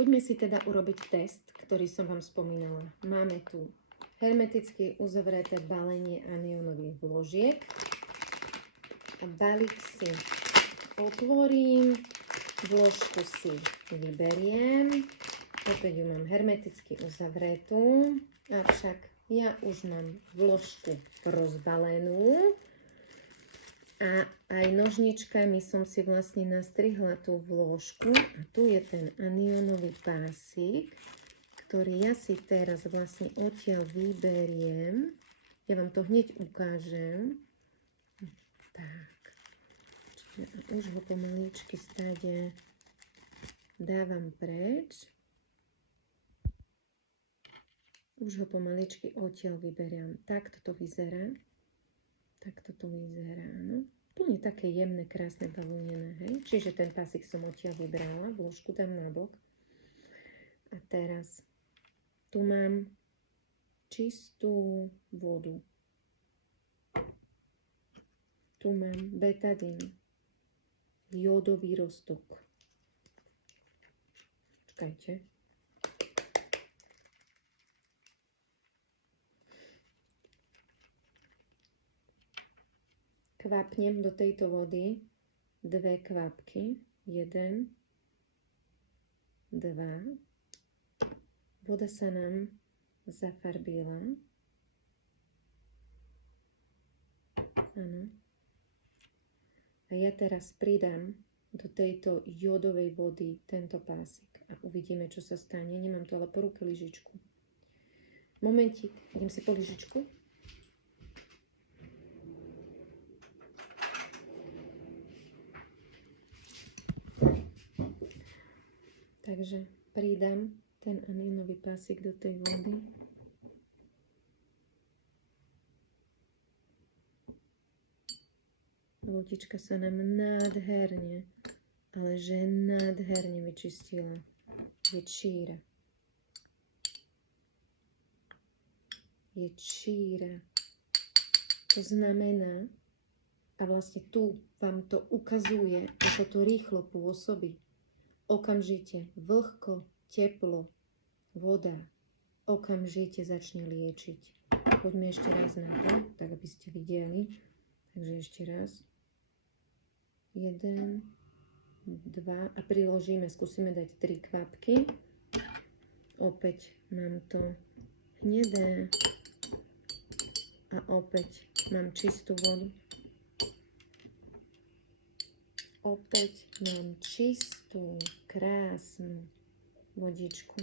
Poďme si teda urobiť test, ktorý som vám spomínala. Máme tu hermeticky uzavreté balenie aniónových vložiek. A balík si otvorím, vložku si vyberiem. Opäť ju mám hermeticky uzavretú, avšak ja už mám vložku rozbalenú. A aj nožničkami som si vlastne nastrihla tú vložku. A tu je ten aniónový pásik, ktorý ja si teraz vlastne odtiaľ vyberiem. Ja vám to hneď ukážem. Tak. Už ho pomaličky stade dávam preč. Už ho pomaličky odtiaľ vyberiem. Takto to vyzerá. Takto to vyzerá, no. Plne také jemné, krásne bavlnené, hej. Čiže ten pásik som odtiaľ vybrala, vložku dám nabok. A teraz tu mám čistú vodu. Tu mám betadín, jódový roztok. Čakajte. Kvapnem do tejto vody 2 kvapky. 1, 2. Voda sa nám zafarbila. Áno. A ja teraz pridám do tejto jódovej vody tento pásik. A uvidíme, čo sa stane. Nemám to ale po ruke lyžičku. Momentík, idem si po lyžičku. Takže pridám ten aniónový pásik do tej vody. Vodička sa nám nádherne, ale že nádherne vyčistila. Je číra. Je číra. To znamená, a vlastne tu vám to ukazuje, ako to rýchlo pôsobí. Okamžite vlhko, teplo, voda okamžite začne liečiť. Poďme ešte raz na to, tak aby ste videli. Takže ešte raz. 1, 2 a priložíme, skúsime dať 3 kvapky. Opäť mám to hnedé a opäť mám čistú vodu. Opäť mám čistú, krásnu vodičku.